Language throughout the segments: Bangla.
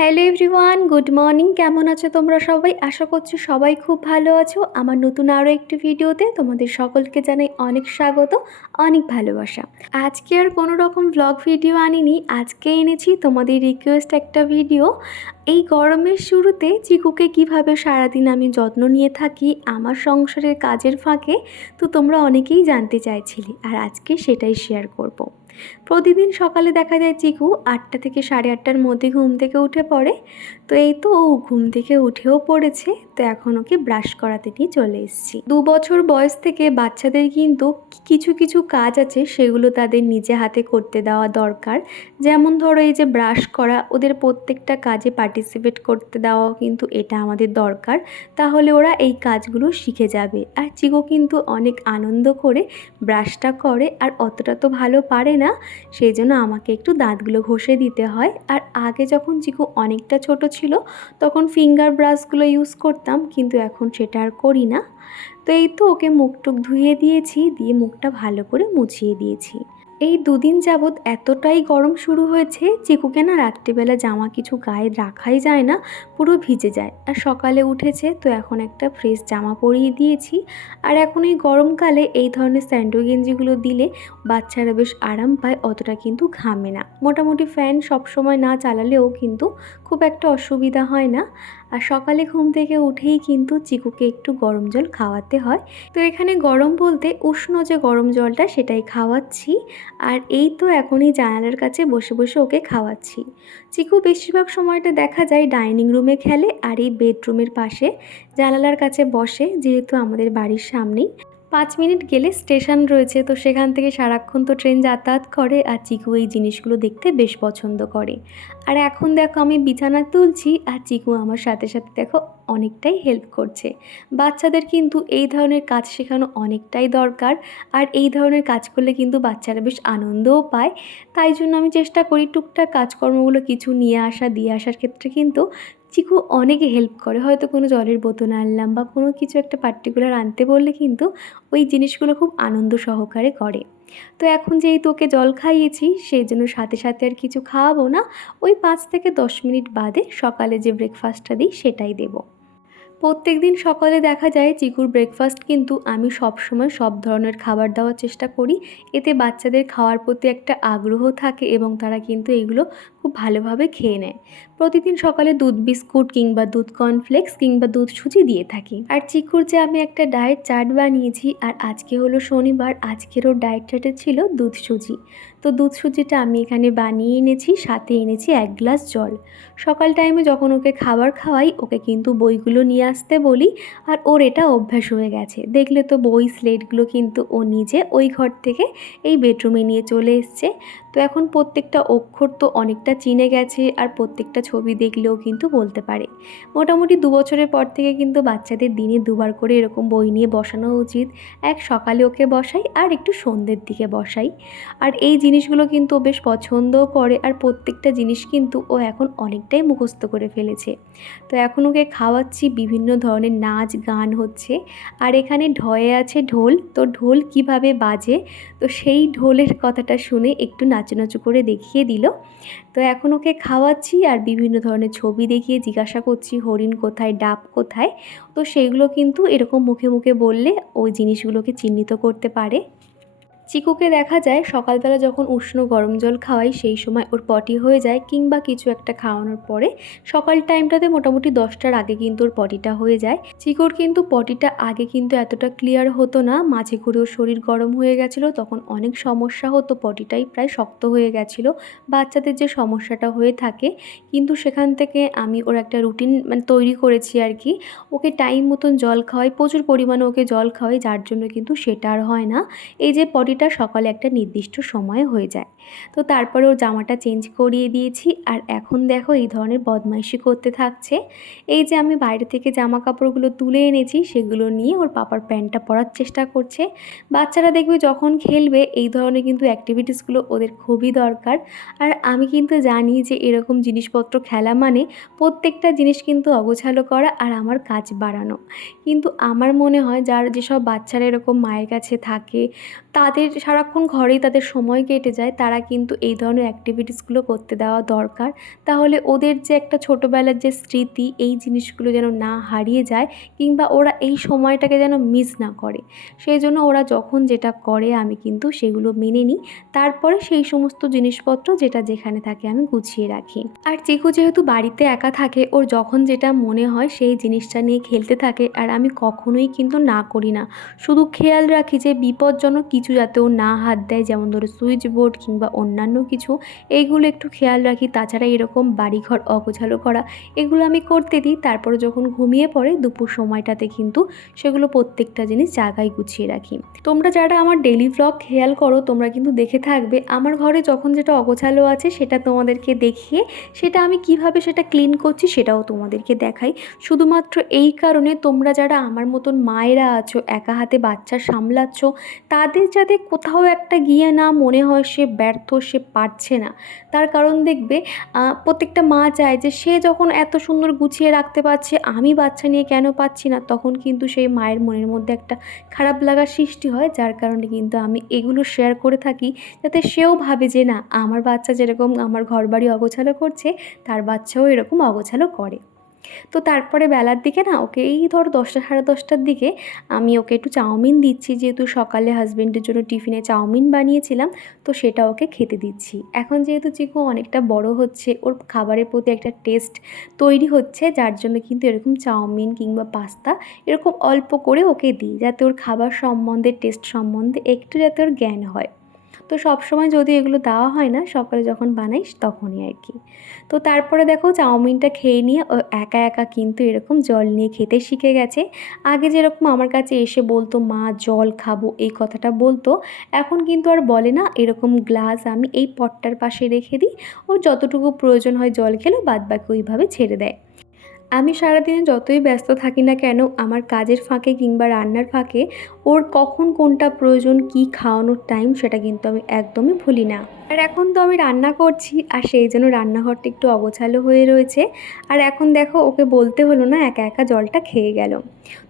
Hello everyone, good morning. কেমন আছো তোমরা সবাই? আশা করছি সবাই খুব ভালো আছো। আমার নতুন আরও একটি ভিডিওতে তোমাদের সকলকে জানাই অনেক স্বাগত, অনেক ভালোবাসা। আজকে আর কোনো রকম ব্লগ ভিডিও আনিনি। আজকে এনেছি তোমাদের রিকোয়েস্ট একটা ভিডিও এই গরমের শুরুতে চিকুকে কীভাবে সারাদিন আমি যত্ন নিয়ে থাকি, আমার সংসারের কাজের ফাঁকে, তো তোমরা অনেকেই জানতে চাইছিলে। আর আজকে সেটাই শেয়ার করব। প্রতিদিন সকালে দেখা যায় চিকু আটটা থেকে সাড়ে আটটার মধ্যে ঘুম থেকে উঠে পড়ে। তো এই তো ও ঘুম থেকে উঠেও পড়েছে। তো এখন ওকে ব্রাশ করাতে নিয়ে চলে এসেছি। দু বছর বয়স থেকে বাচ্চাদের কিন্তু কিছু কিছু কাজ আছে সেগুলো তাদের নিজে হাতে করতে দেওয়া দরকার। যেমন ধরো এই যে ব্রাশ করা, ওদের প্রত্যেকটা কাজে পার্টিসিপেট করতে দেওয়াও কিন্তু এটা আমাদের দরকার। তাহলে ওরা এই কাজগুলো শিখে যাবে। আর চিকু কিন্তু অনেক আনন্দ করে ব্রাশটা করে, আর অতটা তো ভালো পারে না। সেই জন্য আমাকে একটু দাঁতগুলো ঘষে দিতে হয়। আর আগে যখন চিকু অনেকটা ছোট ছিল, তখন ফিঙ্গার ব্রাশগুলো ইউজ করতাম, কিন্তু এখন সেটা আর করি না। তো এই তো ওকে মুখটুক ধুয়ে দিয়েছি, দিয়ে মুখটা ভালো করে মুছিয়ে দিয়েছি। এই দুদিন যাবৎ এতটাই গরম শুরু হয়েছে চিকুকে না রাত্রিবেলা জামা কিছু গায়ে রাখাই যায় না, পুরো ভিজে যায়। আর সকালে উঠেছে তো এখন একটা ফ্রেশ জামা পরিয়ে দিয়েছি। আর এখন এই গরমকালে এই ধরনের স্যান্ডো গেঞ্জিগুলো দিলে বাচ্চারা বেশ আরাম পায়, অতটা কিন্তু ঘামে না। মোটামুটি ফ্যান সবসময় না চালালেও কিন্তু খুব একটা অসুবিধা হয় না। আর সকালে ঘুম থেকে উঠেই কিন্তু চিকুকে একটু গরম জল খাওয়াতে হয়। তো এখানে গরম বলতে উষ্ণ যে গরম জলটা সেটাই খাওয়াচ্ছি। আর এই তো এখনই জানালার কাছে বসে বসে ওকে খাওয়াচ্ছি। চিকু বেশিরভাগ সময়টা দেখা যায় ডাইনিং রুমে খেলে আর এই বেডরুমের পাশে জানালার কাছে বসে, যেহেতু আমাদের বাড়ির সামনেই। পাঁচ মিনিট গেলে স্টেশন রয়েছে, তো সেখান থেকে সারাক্ষণ তো ট্রেন যাতায়াত করে আর চিকু এই জিনিসগুলো দেখতে বেশ পছন্দ করে। আর এখন দেখো আমি বিছানা তুলছি আর চিকু আমার সাথে সাথে দেখো অনেকটাই হেল্প করছে। বাচ্চাদের কিন্তু এই ধরনের কাজ শেখানো অনেকটাই দরকার আর এই ধরনের কাজ করলে কিন্তু বাচ্চারা বেশ আনন্দও পায়। তাই জন্য আমি চেষ্টা করি টুকটাক কাজকর্মগুলো কিছু নিয়ে আসা, দিয়ে আসার ক্ষেত্রে কিন্তু চিকু অনেকে হেল্প করে। হয়তো কোনো জলের বোতল আনলাম বা কোনো কিছু একটা পার্টিকুলার আনতে বললে কিন্তু ওই জিনিসগুলো খুব আনন্দ সহকারে করে। তো এখন যেই তোকে জল খাইয়েছি, সেই জন্য সাথে সাথে আর কিছু খাওয়াবো না। ওই পাঁচ থেকে দশ মিনিট বাদে সকালে যে ব্রেকফাস্টটা দিই, সেটাই দেবো। প্রত্যেক দিন সকালে দেখা যায় চিকুর ব্রেকফাস্ট কিন্তু আমি সবসময় সব ধরনের খাবার দেওয়ার চেষ্টা করি। এতে বাচ্চাদের খাওয়ার প্রতি একটা আগ্রহ থাকে এবং তারা কিন্তু এগুলো খুব ভালোভাবে খেয়ে নেয়। প্রতিদিন সকালে দুধ বিস্কুট কিংবা দুধ কর্নফ্লেক্স কিংবা দুধ সুজি দিয়ে থাকি। আর চিকুর যে আমি একটা ডায়েট চার্ট বানিয়েছি, আর আজকে হলো শনিবার, আজকেরও ডায়েট চার্টে ছিল দুধ সুজি। তো দুধ সুজিটা আমি এখানে বানিয়ে এনেছি, সাথে এনেছি এক গ্লাস জল। সকাল টাইমে যখন ওকে খাবার খাওয়াই, ওকে কিন্তু বইগুলো নিয়ে আসতে বলি, আর ওর এটা অভ্যাস হয়ে গেছে। দেখলে তো বই স্লেটগুলো কিন্তু ও নিজে ওই ঘর থেকে এই বেডরুমে নিয়ে চলে এসছে। তো এখন প্রত্যেকটা অক্ষর তো অনেকটা চিনে গেছে, আর প্রত্যেকটা ছবি দেখলেও কিন্তু বলতে পারে। মোটামুটি দু বছরের পর থেকে কিন্তু বাচ্চাদের দিনে দুবার করে এরকম বই নিয়ে বসানো উচিত। এক সকালে ওকে বসাই, আর একটু সন্ধ্যের দিকে বসাই। আর এই জিনিসগুলো কিন্তু ও বেশ পছন্দও করে, আর প্রত্যেকটা জিনিস কিন্তু ও এখন অনেকটাই মুখস্থ করে ফেলেছে। তো এখন ওকে খাওয়াচ্ছি, বিভিন্ন ধরনের নাচ গান হচ্ছে। আর এখানে ঢয়ে আছে ঢোল, তো ঢোল কীভাবে বাজে? তো সেই ঢোলের কথাটা শুনে একটু নাচু নাচু করে দেখিয়ে দিল। তো এখন ওকে খাওয়াচ্ছি, আর বিভিন্ন ধরনের ছবি দেখিয়ে জিজ্ঞাসা করছি, হরিণ কোথায়? ডাব কোথায়? তো সেইগুলো কিন্তু এরকম মুখে মুখে বললে ওই জিনিসগুলোকে চিহ্নিত করতে পারে। চিকুকে দেখা যায় সকালবেলা যখন উষ্ণ গরম জল খাওয়াই, সেই সময় ওর পটি হয়ে যায় কিংবা কিছু একটা খাওয়ানোর পরে সকাল টাইমটাতে মোটামুটি দশটার আগে কিন্তু ওর পটিটা হয়ে যায়। চিকুর কিন্তু পটিটা আগে কিন্তু এতটা ক্লিয়ার হতো না, মাঝে ঘুরে ওর শরীর গরম হয়ে গেছিল, তখন অনেক সমস্যা হতো পটিটাই প্রায় শক্ত হয়ে গেছিল, বাচ্চাদের যে সমস্যাটা হয়ে থাকে। কিন্তু সেখান থেকে আমি ওর একটা রুটিন মানে তৈরি করেছি আর কি ওকে টাইম মতন জল খাওয়াই, প্রচুর পরিমাণে ওকে জল খাওয়াই, যার জন্য কিন্তু সেটা আর হয় না। এই যে পটি ছুটিটা সকালে একটা নির্দিষ্ট সময়ে হয়ে যায়। তো তারপরে ওর জামাটা চেঞ্জ করিয়ে দিয়েছি। আর এখন দেখো এই ধরনের বদমাইশি করতে থাকছে। এই যে আমি বাইরে থেকে জামা কাপড়গুলো তুলে এনেছি, সেগুলো নিয়ে ওর পাপার প্যান্টটা পরার চেষ্টা করছে। বাচ্চারা দেখবে যখন খেলবে, এই ধরনের কিন্তু অ্যাক্টিভিটিসগুলো ওদের খুবই দরকার। আর আমি কিন্তু জানি যে এরকম জিনিসপত্র খেলা মানে প্রত্যেকটা জিনিস কিন্তু অগোছালো করা আর আমার কাজ বাড়ানো। কিন্তু আমার মনে হয় যার যেসব বাচ্চারা এরকম মায়ের কাছে থাকে, তাদের সারাক্ষণ ঘরেই তাদের সময় কেটে যায়, তারা কিন্তু এই ধরনের অ্যাক্টিভিটিসগুলো করতে দেওয়া দরকার। তাহলে ওদের যে একটা ছোটোবেলার যে স্মৃতি, এই জিনিসগুলো যেন না হারিয়ে যায় কিংবা ওরা এই সময়টাকে যেন মিস না করে। সেই জন্য ওরা যখন যেটা করে, আমি কিন্তু সেগুলো মেনে নিই। তারপরে সেই সমস্ত জিনিসপত্র যেটা যেখানে থাকে, আমি গুছিয়ে রাখি। আর চিকু যেহেতু বাড়িতে একা থাকে, ওর যখন যেটা মনে হয় সেই জিনিসটা নিয়ে খেলতে থাকে। আর আমি কখনোই কিন্তু না করি না। শুধু খেয়াল রাখি যে বিপজ্জনক কিছু যাতে ও না হাত দেয়, যেমন ধরো সুইচ বোর্ড কিংবা অন্যান্য কিছু, এইগুলো একটু খেয়াল রাখি। তাছাড়া এরকম বাড়িঘর অগোছালো করা, এগুলো আমি করতে দিই। তারপরে যখন ঘুমিয়ে পড়ে দুপুর সময়টাতে কিন্তু সেগুলো প্রত্যেকটা জিনিস জায়গায় গুছিয়ে রাখি। তোমরা যারা আমার ডেলি ব্লগ খেয়াল করো, তোমরা কিন্তু দেখে থাকবে, আমার ঘরে যখন যেটা অগোছালো আছে সেটা তোমাদেরকে দেখিয়ে, সেটা আমি কীভাবে সেটা ক্লিন করছি সেটাও তোমাদেরকে দেখাই। শুধুমাত্র এই কারণে তোমরা যারা আমার মতন মায়েরা আছো, একা হাতে বাচ্চা সামলাচ্ছ, তাদের যাতে কোথাও একটা গিয়ে না মনে হয় সে ব্যর্থ, সে পারছে না। তার কারণ দেখবে প্রত্যেকটা মা চায় যে সে যখন এত সুন্দর গুছিয়ে রাখতে পারছে, আমি বাচ্চা নিয়ে কেন পাচ্ছি না, তখন কিন্তু সেই মায়ের মনের মধ্যে একটা খারাপ লাগার সৃষ্টি হয়, যার কারণে কিন্তু আমি এগুলো শেয়ার করে থাকি, যাতে সেও ভাবে যে না, আমার বাচ্চা যেরকম আমার ঘরবাড়ি অগোছালো করছে, তার বাচ্চাও এরকম অগোছালো করে। তো তারপরে বেলার দিকে না, ওকে এই ধর দশটা সাড়ে দশটার দিকে আমি ওকে একটু চাউমিন দিচ্ছি। যেহেতু সকালে হাজবেন্ডের জন্য টিফিনে চাউমিন বানিয়েছিলাম, তো সেটা ওকে খেতে দিচ্ছি। এখন যেহেতু চিকু অনেকটা বড় হচ্ছে, ওর খাবারের প্রতি একটা টেস্ট তৈরি হচ্ছে, যার জন্য কিন্তু এরকম চাউমিন কিংবা পাস্তা এরকম অল্প করে ওকে দিই, যাতে ওর খাবার সম্বন্ধে টেস্ট সম্বন্ধে একটু যাতে ওর জ্ঞান হয়। তো সব সময় যদি এগুলো দেওয়া হয় না, সকালে যখন বানাই তখনই আর কি। তো তারপরে দেখো চাউমিনটা খেয়ে নিয়ে একা একা কিন্তু এরকম জল নিয়ে খেতে শিখে গেছে। আগে যেরকম আমার কাছে এসে বলতো, মা, জল খাব, এই কথাটা বলতো, এখন কিন্তু আর বলে না, এরকম গ্লাস আমি এই পটটার পাশে রেখে দিই। ওর যতটুকু প্রয়োজন হয় জল খেলো বাদ বাকি ওইভাবে ছেড়ে দেয়। আমি সারাদিনে যতই ব্যস্ত থাকি না কেন, আমার কাজের ফাঁকে কিংবা রান্নার ফাঁকে ওর কখন কোনটা প্রয়োজন, কি খাওয়ানোর টাইম সেটা কিন্তু আমি একদমই ভুলি না। আর এখন তো আমি রান্না করছি, আর সেই জন্য রান্নাঘরটা একটু অগোছালো হয়ে রয়েছে। আর এখন দেখো, ওকে বলতে হলো না, একা একা জলটা খেয়ে গেল।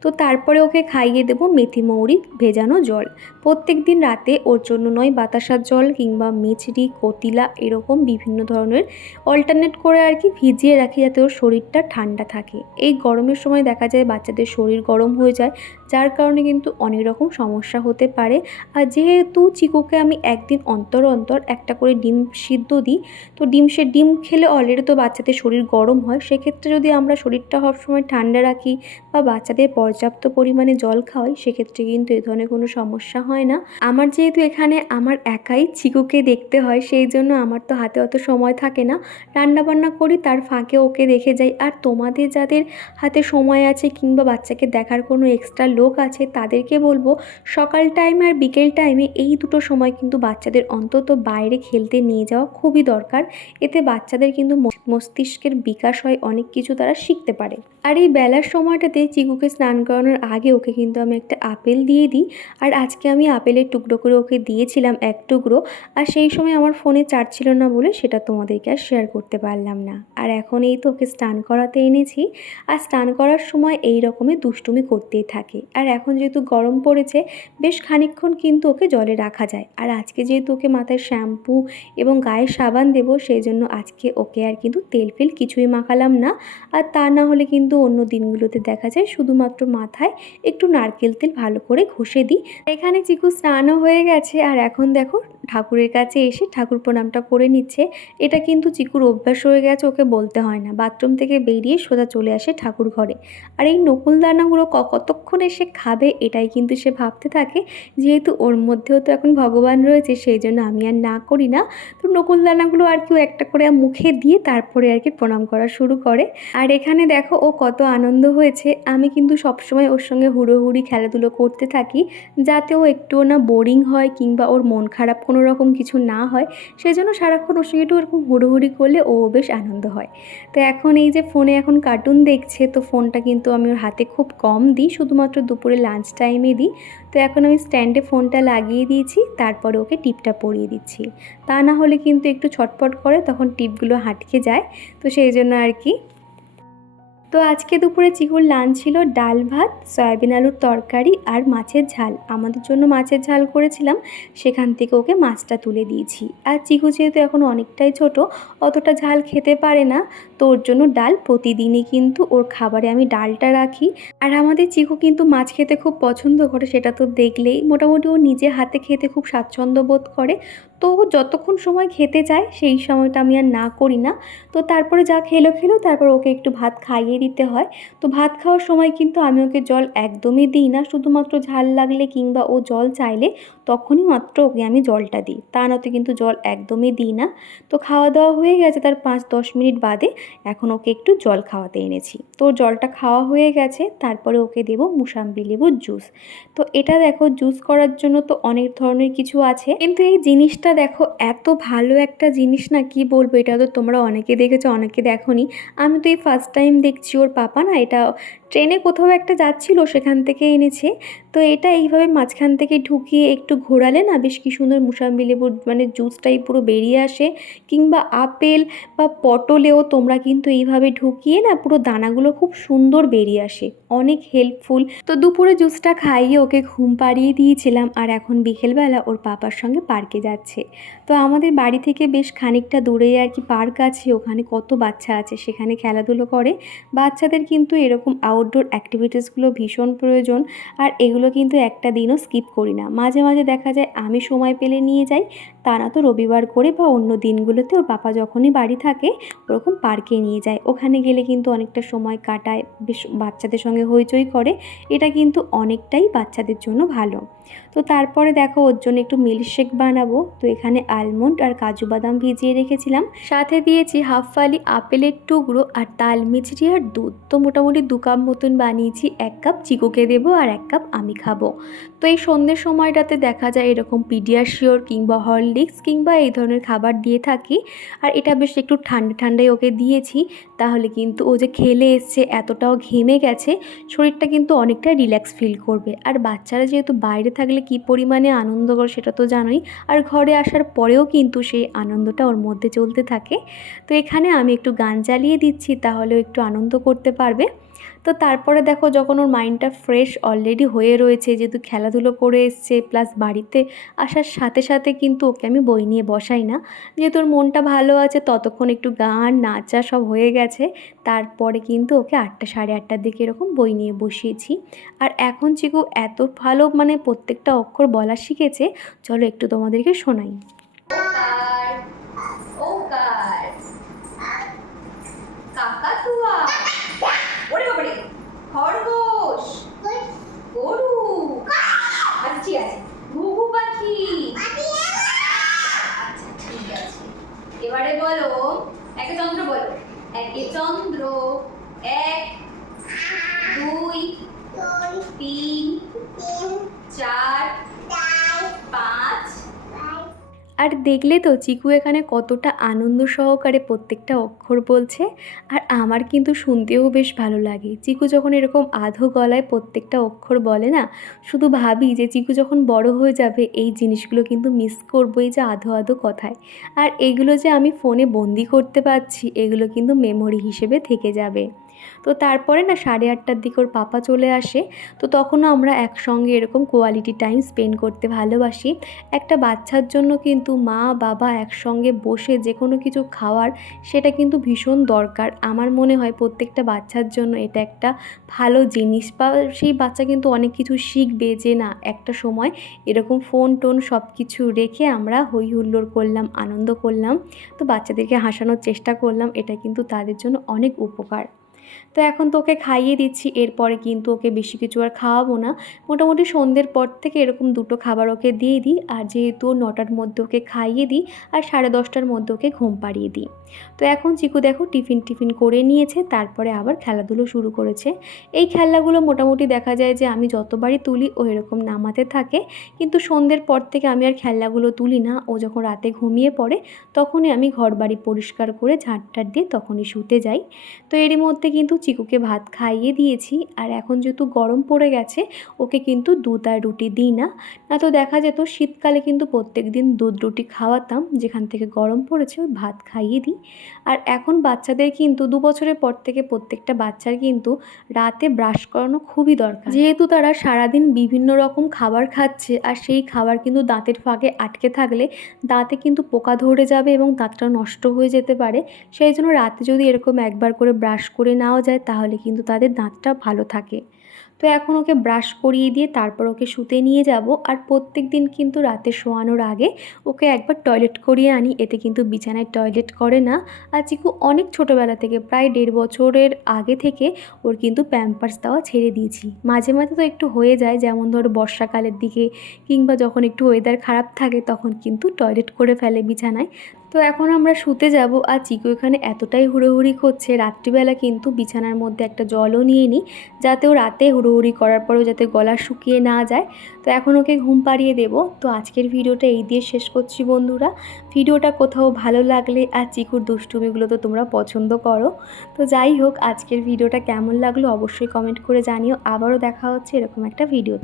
তো তারপরে ওকে খাইয়ে দেবো মেথি মৌরি ভেজানো জল। প্রত্যেক দিন রাতে ওর জন্য নয়, বাতাসার জল কিংবা মিছরি কতিলা এরকম বিভিন্ন ধরনের অল্টারনেট করে আর কি ভিজিয়ে রাখি যাতে ওর শরীরটা ঠান্ডা থাকে। এই গরমের সময় দেখা যায় বাচ্চাদের শরীর গরম হয়ে যায়, যার কারণে কিন্তু অনেক রকম সমস্যা হতে পারে। আর যেহেতু চিকুকে আমি একদিন অন্তর অন্তর একটা করে ডিম সিদ্ধ দিই, তো ডিম সে ডিম খেলে অলরেডি তো বাচ্চাদের শরীর গরম হয়। সেক্ষেত্রে যদি আমরা শরীরটা সবসময় ঠান্ডা রাখি বা বাচ্চাদের পর্যাপ্ত পরিমাণে জল খাওয়াই, সেক্ষেত্রে কিন্তু এ ধরনের কোনো সমস্যা হয় না। আমার যেহেতু এখানে আমার একাই চিকুকে দেখতে হয়, সেই জন্য আমার তো হাতে অত সময় থাকে না। রান্নাবান্না করি, তার ফাঁকে ওকে দেখে যাই। আর তোমাদের যাদের হাতে সময় আছে কিংবা বাচ্চাকে দেখার কোনো এক্সট্রা লোক আছে, তাদেরকে বলব সকাল টাইম আর বিকেল টাইমে এই দুটো সময় কিন্তু বাচ্চাদের অন্তত বাইরে খেলতে নিয়ে যাওয়া খুবই দরকার। এতে বাচ্চাদের কিন্তু মস- মস্তিষ্কের বিকাশ হয়, অনেক কিছু তারা শিখতে পারে। আর এই বেলার সময়টাতে চিকুকে স্নান করানোর আগে ওকে কিন্তু আমি একটা আপেল দিয়ে দিই। আর আজকে আমি আপেলের টুকরো করে ওকে দিয়েছিলাম এক টুকরো। আর সেই সময় আমার ফোনে চার্জ ছিল না বলে সেটা তোমাদেরকে আর শেয়ার করতে পারলাম না। আর এখন এই তো ওকে স্নান করাতে এনেছি। আর স্নান করার সময় এই রকমের দুষ্টুমি করতেই থাকে। আর এখন যেহেতু গরম পড়েছে, বেশ খানিকক্ষণ কিন্তু ওকে জলে রাখা যায়। আর আজকে যেহেতু ওকে মাথায় শ্যাম্পু এবং গায়ে সাবান দেবো, সেই জন্য আজকে ওকে আর কিন্তু তেল ফেল কিছুই মাখালাম না। আর তা না হলে কিন্তু অন্য দিনগুলোতে দেখা যায় শুধুমাত্র মাথায় একটু নারকেল তেল ভালো করে ঘষে দিই। এখানে চিকু স্নানও হয়ে গেছে। আর এখন দেখো ঠাকুরের কাছে এসে ঠাকুর প্রণামটা করে নিচ্ছে। এটা কিন্তু চিকুর অভ্যাস হয়ে গেছে, ওকে বলতে হয় না। বাথরুম থেকে বেরিয়ে চলে আসে ঠাকুর ঘরে। আর এই নকুল দানাগুলো কতক্ষণ এসে খাবে এটাই কিন্তু সে ভাবতে থাকে। যেহেতু ওর মধ্যেও তো এখন ভগবান রয়েছে, সেই জন্য আমি আর না করি না। তো নকুল দানাগুলো আর কি একটা করে মুখে দিয়ে তারপরে আর কি প্রণাম করা শুরু করে। আর এখানে দেখো ও কত আনন্দ হয়েছে। আমি কিন্তু সবসময় ওর সঙ্গে হুড়োহুড়ি খেলাধুলো করতে থাকি। যাতে ও একটুও না বোরিং হয় কিংবা ওর মন খারাপ কোনো রকম কিছু না হয়। সেই জন্য সারাক্ষণ ওর সঙ্গে একটু এরকম হুড়োহুড়ি করলে ও বেশ আনন্দ হয়। তো এখন এই যে ফোনে এখন কার্টুন দেখছে, তো ফোনটা কিন্তু আমি ওর হাতে খুব কম দিই, শুধুমাত্র দুপুরে লাঞ্চ টাইমে দিই। তো এখন আমি স্ট্যান্ডে ফোনটা লাগিয়ে দিয়েছি, তারপরে ওকে টিপটা পরিয়ে দিচ্ছি। তা না হলে কিন্তু একটু ছটপট করে তখন টিপগুলো হাটকে যায়। তো সেই জন্য আর কি তো আজকে দুপুরে চিকুর লাঞ্চ ছিল ডাল ভাত, সয়াবিন আলুর তরকারি আর মাছের ঝাল। আমাদের জন্য মাছের ঝাল করেছিলাম, সেখান থেকে ওকে মাছটা তুলে দিয়েছি। আর চিকু যেহেতু এখন অনেকটাই ছোট, অতটা ঝাল খেতে পারে না। তো ওর জন্য ডাল প্রতিদিনই কিন্তু ওর খাবারে আমি ডালটা রাখি। আর আমাদের চিকু কিন্তু মাছ খেতে খুব পছন্দ করে, সেটা তো দেখলেই। মোটামুটি ও নিজে হাতে খেতে খুব স্বাচ্ছন্দ্য বোধ করে। তো যতক্ষণ সময় খেতে চায়, সেই সময়টা আমি আর না করি না। তো তারপরে যা খেলো খেলো, তারপর ওকে একটু ভাত খাইয়ে দিতে হয়। তো ভাত খাওয়ার সময় কিন্তু আমি ওকে জল একদমই দিই না। শুধুমাত্র ঝাল লাগলে কিংবা ও জল চাইলে তখনই মাত্র ওকে আমি জলটা দিই। তা নয়তো কিন্তু জল একদমই দিই না। তো খাওয়া দাওয়া হয়ে গেছে তার পাঁচ দশ মিনিট বাদে। এখন ওকে একটু জল খাওয়াতে এনেছি। তো জলটা খাওয়া হয়ে গেছে, তারপরে ওকে দেবো মুসাম্বি লেবুর জুস। তো এটা দেখো, জুস করার জন্য তো অনেক ধরনের কিছু আছে। কিন্তু এই জিনিসটা দেখো, এত ভালো একটা জিনিস না, কি বলব? এটা তো তোমরা অনেকে দেখেছ, অনেকে দেখো আমি তো এই ফার্স্ট টাইম দেখছি, ওর পাপা না, এটা ট্রেনে কোথাও একটা যাচ্ছিল, সেখান থেকে এনেছে। তো এটা এইভাবে মাঝখান থেকে ঢুকিয়ে একটু ঘোরালে না বেশ কি সুন্দর মুসাম্বি লেবুর মানে জুসটাই পুরো বেরিয়ে আসে। কিংবা আপেল বা পটলেও তোমরা কিন্তু এইভাবে ঢুকিয়ে না পুরো দানাগুলো খুব সুন্দর বেরিয়ে আসে। অনেক হেল্পফুল তো দুপুরে জুসটা খাইয়ে ওকে ঘুম পাড়িয়ে দিয়েছিলাম আর এখন বিকেলবেলা ওর পাপার সঙ্গে পার্কে যাচ্ছে। তো আমাদের বাড়ি থেকে বেশ খানিকটা দূরেই আর কি পার্ক আছে, ওখানে কত বাচ্চা আছে সেখানে খেলাধুলো করে। বাচ্চাদের কিন্তু এরকম আউটডোর অ্যাক্টিভিটিসগুলো ভীষণ প্রয়োজন, আর এগুলো কিন্তু একটা দিনও স্কিপ করি না। মাঝে মাঝে দেখা যায় আমি সময় পেলে নিয়ে যাই তা না তো রবিবার করে বা অন্য দিনগুলোতে ওর পাপা যখনই বাড়ি থাকে, ওরকম পার্কে নিয়ে যায়। ওখানে গেলে কিন্তু অনেকটা সময় কাটায়, বেশ বাচ্চাদের সঙ্গে হইচই করে, এটা কিন্তু অনেকটাই বাচ্চাদের জন্য ভালো। তো তারপরে দেখো ওর জন্য একটু মিল্কশেক বানাবো, তো এখানে আলমন্ড আর কাজু বাদাম ভিজিয়ে রেখেছিলাম। সাথে দিয়েছি হাফ ফালি আপেলের টুকরো আর তাল মিছরি আর দুধ। তো মোটামুটি দু কাপ মতন বানিয়েছি, এক কাপ চিকুকে দেবো আর এক কাপ আমি খাব। তো এই সন্ধ্যের সময়টাতে দেখা যায় এরকম পিডিয়াশিওর কিংবা হরলিক্স কিংবা এই ধরনের খাবার দিয়ে থাকি। আর এটা বেশ একটু ঠান্ডা ঠান্ডায় ওকে দিয়েছি। তাহলে কিন্তু ও যে খেলে এসছে, এতটাও ঘেমে গেছে, শরীরটা কিন্তু অনেকটা রিল্যাক্স ফিল করবে। আর বাচ্চারা যেহেতু বাইরে থাকলে কী পরিমাণে আনন্দ করে সেটা তো জানোই। আর ঘরে আসার পরেও কিন্তু সেই আনন্দটা ওর মধ্যে চলতে থাকে। তো এখানে আমি একটু গান চালিয়ে দিচ্ছি, তাহলেও একটু আনন্দ করতে পারবে। তো তারপরে দেখো যখন ওর মাইন্ডটা ফ্রেশ অলরেডি হয়ে রয়েছে, যেহেতু খেলাধুলো করে এসছে প্লাস বাড়িতে আসার সাথে সাথে কিন্তু ওকে আমি বই নিয়ে বসাই না। যেহেতু ওর মনটা ভালো আছে, ততক্ষণ একটু গান, নাচা সব হয়ে গেছে। তারপরে কিন্তু ওকে আটটা, সাড়ে আটটার দিকে এরকম বই নিয়ে বসিয়েছি। আর এখন চিকু এত ভালো মানে প্রত্যেকটা অক্ষর বলা শিখেছে, চলো একটু তোমাদেরকে শোনাই। কাকাতুয়া। ওরে বাবারে খরগোশ। গরু। আচ্ছা আছে। ঘুঘু পাখি। আচ্ছা ঠিক আছে। এবারে বলো, একে চন্দ্র বলো। একে চন্দ্র, এক আর দেখলে তো চিকু এখানে কতটা আনন্দ সহকারে প্রত্যেকটা অক্ষর বলছে, আর আমার কিন্তু শুনতেও বেশ ভালো লাগে। চিকু যখন এরকম আধো গলায় প্রত্যেকটা অক্ষর বলে না, শুধু ভাবি যে চিকু যখন বড় হয়ে যাবে, এই জিনিসগুলো কিন্তু মিস করব এই যে আধো আধো কথায়। আর এগুলো যে আমি ফোনে বন্দি করতে পারছি, এগুলো কিন্তু মেমোরি হিসেবে থেকে যাবে। তো তারপরে না সাড়ে আটটার দিকে ওর পাপা চলে আসে। তো তখনও আমরা একসঙ্গে এরকম কোয়ালিটি টাইম স্পেন্ড করতে ভালোবাসি। একটা বাচ্চার জন্য কিন্তু মা, বাবা একসঙ্গে বসে যে কোনো কিছু খাওয়ার সেটা কিন্তু ভীষণ দরকার। আমার মনে হয় প্রত্যেকটা বাচ্চার জন্য এটা একটা ভালো জিনিস। বা সেই বাচ্চা কিন্তু অনেক কিছু শিখবে যে না, একটা সময় এরকম ফোন টোন সব কিছু রেখে আমরা হই হুল্লোড় করলাম, আনন্দ করলাম। তো বাচ্চাদেরকে হাসানোর চেষ্টা করলাম, এটা কিন্তু তাদের জন্য অনেক উপকার। তো এখন তো ওকে খাইয়ে দিচ্ছি, এরপরে কিন্তু ওকে বেশি কিছু আর খাওয়াবো না। মোটামুটি সন্ধ্যের পর থেকে এরকম দুটো খাবার ওকে দিয়ে দিই, আর যেহেতু নটার মধ্যে ওকে খাইয়ে দিই, আর সাড়ে দশটার মধ্যে ওকে ঘুম পাড়িয়ে দিই। তো এখন চিকু দেখো টিফিন টিফিন করে নিয়েছে, তারপরে আবার খেলাধুলো শুরু করেছে। এই খেলনাগুলো মোটামুটি দেখা যায় যে আমি যতবারই তুলি, ও এরকম নামাতে থাকে। কিন্তু সন্ধ্যের পর থেকে আমি আর খেলনাগুলো তুলি না, ও যখন রাতে ঘুমিয়ে পড়ে, তখনই আমি ঘর বাড়ি পরিষ্কার করে ঝাঁট টাট দিয়ে তখনই শুতে যাই। তো এরই মধ্যে কিন্তু চিকুকে ভাত খাইয়ে দিয়েছি আর এখন যেহেতু গরম পড়ে গেছে, ওকে কিন্তু দুধ আর রুটি দিই না। না তো দেখা যেত শীতকালে কিন্তু প্রত্যেক দিন দুধ রুটি খাওয়াতাম, যেখান থেকে গরম পড়েছে ওই ভাত খাইয়ে দিই। আর এখন বাচ্চাদের কিন্তু দু বছরের পর থেকে প্রত্যেকটা বাচ্চার কিন্তু রাতে ব্রাশ করানো খুবই দরকার। যেহেতু তারা সারাদিন বিভিন্ন রকম খাবার খাচ্ছে আর সেই খাবার কিন্তু দাঁতের ফাঁকে আটকে থাকলে দাঁতে কিন্তু পোকা ধরে যাবে এবং দাঁতটা নষ্ট হয়ে যেতে পারে। সেই জন্য রাতে যদি এরকম একবার করে ব্রাশ করে নেওয়া যায় তাহলে কিন্তু তাদের দাঁতটা ভালো থাকে। তো এখন ওকে ব্রাশ করিয়ে দিয়ে তারপর ওকে শুতে নিয়ে যাব আর প্রত্যেক দিন কিন্তু রাতে শোয়ানোর আগে ওকে একবার টয়লেট করিয়ে আনি। এতে কিন্তু বিছানায় টয়লেট করে না। আর চিকু অনেক ছোটোবেলা থেকে, প্রায় দেড় বছরের আগে থেকে ওর কিন্তু প্যাম্পার্স দেওয়া ছেড়ে দিয়েছি। মাঝে মাঝে তো একটু হয়ে যায়, যেমন ধরো বর্ষাকালের দিকে কিংবা যখন একটু ওয়েদার খারাপ থাকে তখন কিন্তু টয়লেট করে ফেলে বিছানায়। তো এখন আমরা শুতে যাব আর চিকু এখানে এতটাই হুড়োহুড়ি করছে, রাত্রিবেলা কিন্তু বিছানার মধ্যে একটা জলও নিয়ে নিই যাতে ও রাতে হুড়োহুড়ি করার পরেও যাতে গলা শুকিয়ে না যায়। তো এখন ওকে ঘুম পাড়িয়ে দেব। তো আজকের ভিডিওটা এই দিয়ে শেষ করছি বন্ধুরা। ভিডিওটা কোথাও ভালো লাগলে আর চিকুর দুষ্টুমিগুলো তো তোমরা পছন্দ করো। তো যাই হোক, আজকের ভিডিওটা কেমন লাগল অবশ্যই কমেন্ট করে জানিও। আবারও দেখা হচ্ছে এরকম একটা ভিডিও